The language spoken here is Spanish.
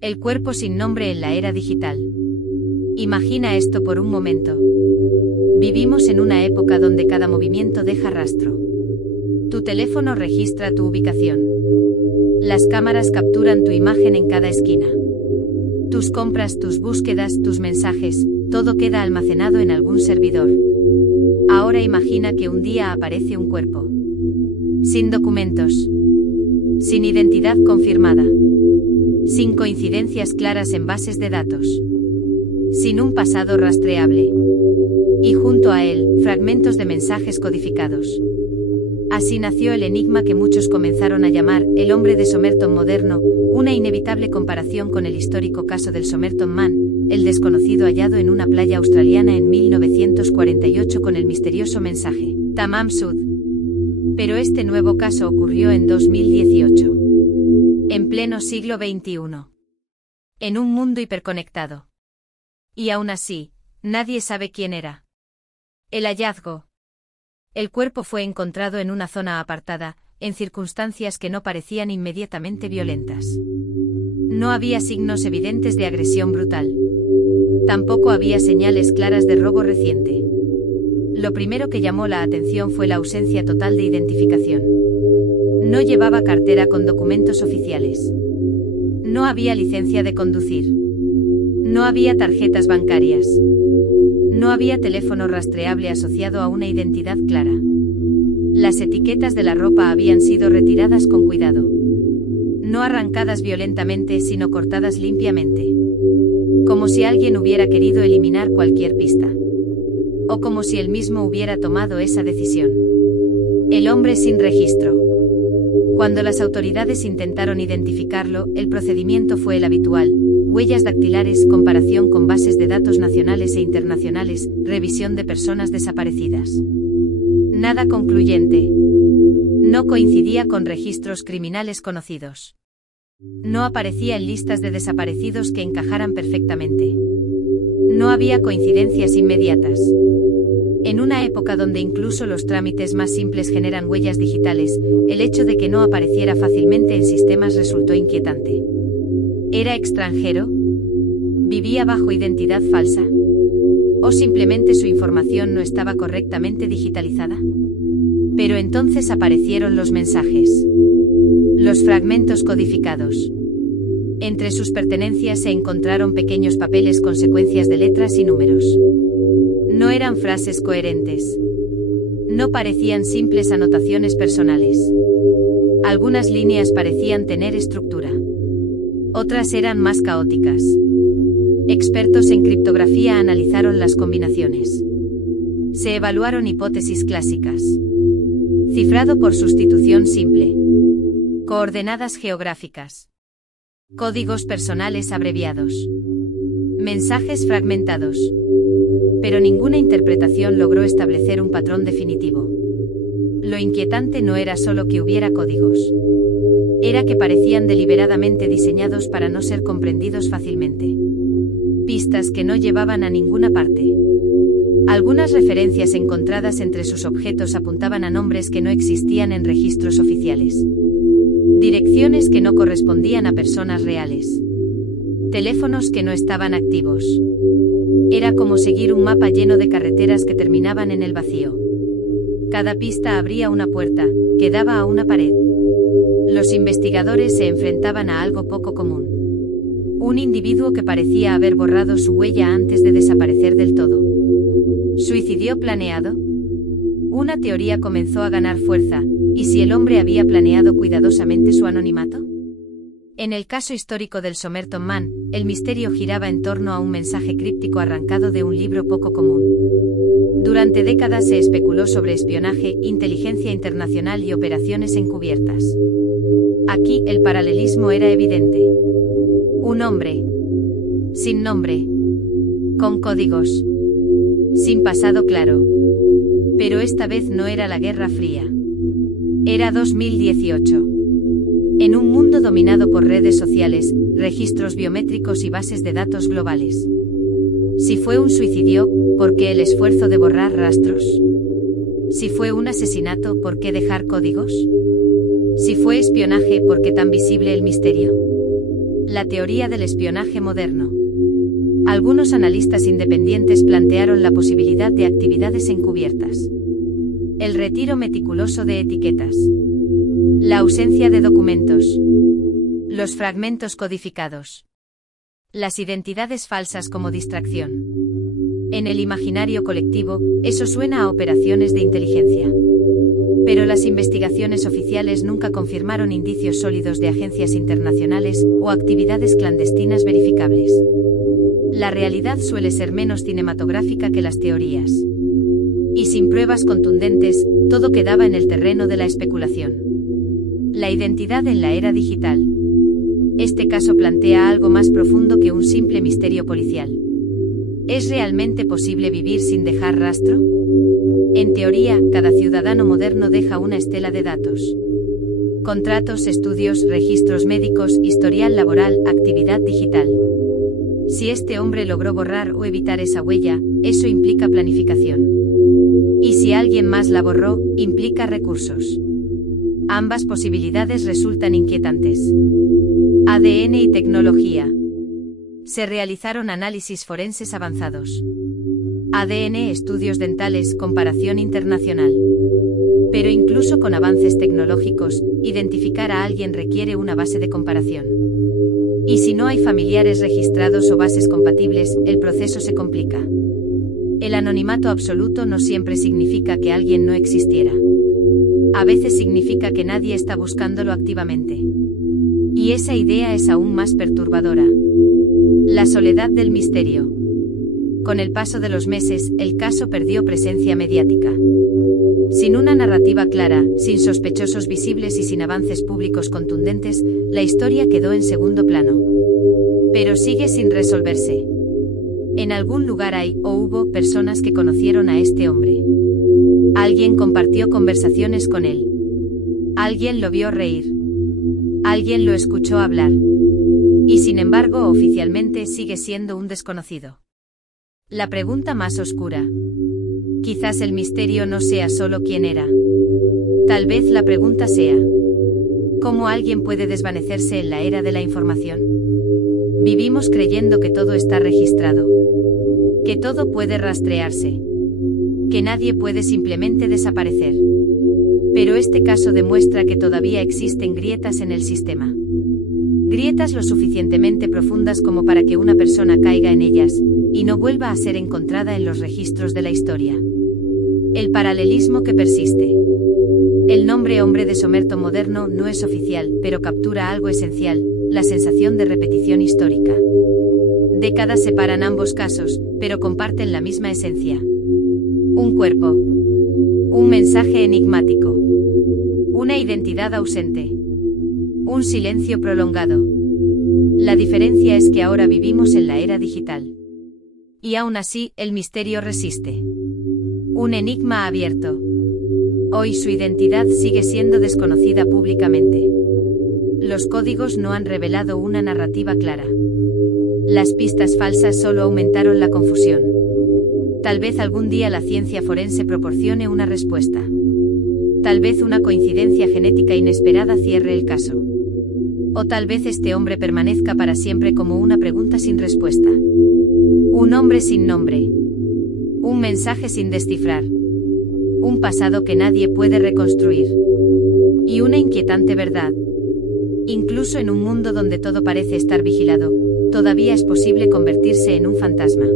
El cuerpo sin nombre en la era digital. Imagina esto por un momento. Vivimos en una época donde cada movimiento deja rastro. Tu teléfono registra tu ubicación. Las cámaras capturan tu imagen en cada esquina. Tus compras, tus búsquedas, tus mensajes, todo queda almacenado en algún servidor. Ahora imagina que un día aparece un cuerpo. Sin documentos. Sin identidad confirmada. Sin coincidencias claras en bases de datos. Sin un pasado rastreable. Y junto a él, fragmentos de mensajes codificados. Así nació el enigma que muchos comenzaron a llamar el hombre de Somerton moderno, una inevitable comparación con el histórico caso del Somerton Man, el desconocido hallado en una playa australiana en 1948 con el misterioso mensaje, Tamam Sud. Pero este nuevo caso ocurrió en 2018. En pleno siglo XXI. En un mundo hiperconectado. Y aún así, nadie sabe quién era. El hallazgo. El cuerpo fue encontrado en una zona apartada, en circunstancias que no parecían inmediatamente violentas. No había signos evidentes de agresión brutal. Tampoco había señales claras de robo reciente. Lo primero que llamó la atención fue la ausencia total de identificación. No llevaba cartera con documentos oficiales. No había licencia de conducir. No había tarjetas bancarias. No había teléfono rastreable asociado a una identidad clara. Las etiquetas de la ropa habían sido retiradas con cuidado. No arrancadas violentamente, sino cortadas limpiamente. Como si alguien hubiera querido eliminar cualquier pista. O como si él mismo hubiera tomado esa decisión. El hombre sin registro. Cuando las autoridades intentaron identificarlo, el procedimiento fue el habitual: huellas dactilares, comparación con bases de datos nacionales e internacionales, revisión de personas desaparecidas. Nada concluyente. No coincidía con registros criminales conocidos. No aparecía en listas de desaparecidos que encajaran perfectamente. No había coincidencias inmediatas. En una época donde incluso los trámites más simples generan huellas digitales, el hecho de que no apareciera fácilmente en sistemas resultó inquietante. ¿Era extranjero? ¿Vivía bajo identidad falsa? ¿O simplemente su información no estaba correctamente digitalizada? Pero entonces aparecieron los mensajes. Los fragmentos codificados. Entre sus pertenencias se encontraron pequeños papeles con secuencias de letras y números. No eran frases coherentes. No parecían simples anotaciones personales. Algunas líneas parecían tener estructura. Otras eran más caóticas. Expertos en criptografía analizaron las combinaciones. Se evaluaron hipótesis clásicas. Cifrado por sustitución simple. Coordenadas geográficas. Códigos personales abreviados. Mensajes fragmentados. Pero ninguna interpretación logró establecer un patrón definitivo. Lo inquietante no era solo que hubiera códigos. Era que parecían deliberadamente diseñados para no ser comprendidos fácilmente. Pistas que no llevaban a ninguna parte. Algunas referencias encontradas entre sus objetos apuntaban a nombres que no existían en registros oficiales. Direcciones que no correspondían a personas reales. Teléfonos que no estaban activos. Era como seguir un mapa lleno de carreteras que terminaban en el vacío. Cada pista abría una puerta, que daba a una pared. Los investigadores se enfrentaban a algo poco común. Un individuo que parecía haber borrado su huella antes de desaparecer del todo. ¿Suicidio planeado? Una teoría comenzó a ganar fuerza: ¿y si el hombre había planeado cuidadosamente su anonimato? En el caso histórico del Somerton Man, el misterio giraba en torno a un mensaje críptico arrancado de un libro poco común. Durante décadas se especuló sobre espionaje, inteligencia internacional y operaciones encubiertas. Aquí, el paralelismo era evidente. Un hombre. Sin nombre. Con códigos. Sin pasado claro. Pero esta vez no era la Guerra Fría. Era 2018. En un mundo dominado por redes sociales, registros biométricos y bases de datos globales. Si fue un suicidio, ¿por qué el esfuerzo de borrar rastros? Si fue un asesinato, ¿por qué dejar códigos? Si fue espionaje, ¿por qué tan visible el misterio? La teoría del espionaje moderno. Algunos analistas independientes plantearon la posibilidad de actividades encubiertas. El retiro meticuloso de etiquetas. La ausencia de documentos. Los fragmentos codificados. Las identidades falsas como distracción. En el imaginario colectivo, eso suena a operaciones de inteligencia. Pero las investigaciones oficiales nunca confirmaron indicios sólidos de agencias internacionales o actividades clandestinas verificables. La realidad suele ser menos cinematográfica que las teorías. Y sin pruebas contundentes, todo quedaba en el terreno de la especulación. La identidad en la era digital. Este caso plantea algo más profundo que un simple misterio policial. ¿Es realmente posible vivir sin dejar rastro? En teoría, cada ciudadano moderno deja una estela de datos. Contratos, estudios, registros médicos, historial laboral, actividad digital. Si este hombre logró borrar o evitar esa huella, eso implica planificación. Y si alguien más la borró, implica recursos. Ambas posibilidades resultan inquietantes. ADN y tecnología. Se realizaron análisis forenses avanzados. ADN, estudios dentales, comparación internacional. Pero incluso con avances tecnológicos, identificar a alguien requiere una base de comparación. Y si no hay familiares registrados o bases compatibles, el proceso se complica. El anonimato absoluto no siempre significa que alguien no existiera. A veces significa que nadie está buscándolo activamente. Y esa idea es aún más perturbadora. La soledad del misterio. Con el paso de los meses, el caso perdió presencia mediática. Sin una narrativa clara, sin sospechosos visibles y sin avances públicos contundentes, la historia quedó en segundo plano. Pero sigue sin resolverse. En algún lugar hay, o hubo, personas que conocieron a este hombre. Alguien compartió conversaciones con él. Alguien lo vio reír. Alguien lo escuchó hablar. Y sin embargo, oficialmente sigue siendo un desconocido. La pregunta más oscura. Quizás el misterio no sea solo quién era. Tal vez la pregunta sea: ¿cómo alguien puede desvanecerse en la era de la información? Vivimos creyendo que todo está registrado. Que todo puede rastrearse. Que nadie puede simplemente desaparecer. Pero este caso demuestra que todavía existen grietas en el sistema. Grietas lo suficientemente profundas como para que una persona caiga en ellas, y no vuelva a ser encontrada en los registros de la historia. El paralelismo que persiste. El nombre hombre de Somerton moderno no es oficial, pero captura algo esencial, la sensación de repetición histórica. Décadas separan ambos casos, pero comparten la misma esencia. Un cuerpo. Un mensaje enigmático. Una identidad ausente. Un silencio prolongado. La diferencia es que ahora vivimos en la era digital. Y aún así, el misterio resiste. Un enigma abierto. Hoy su identidad sigue siendo desconocida públicamente. Los códigos no han revelado una narrativa clara. Las pistas falsas solo aumentaron la confusión. Tal vez algún día la ciencia forense proporcione una respuesta. Tal vez una coincidencia genética inesperada cierre el caso. O tal vez este hombre permanezca para siempre como una pregunta sin respuesta. Un hombre sin nombre. Un mensaje sin descifrar. Un pasado que nadie puede reconstruir. Y una inquietante verdad. Incluso en un mundo donde todo parece estar vigilado, todavía es posible convertirse en un fantasma.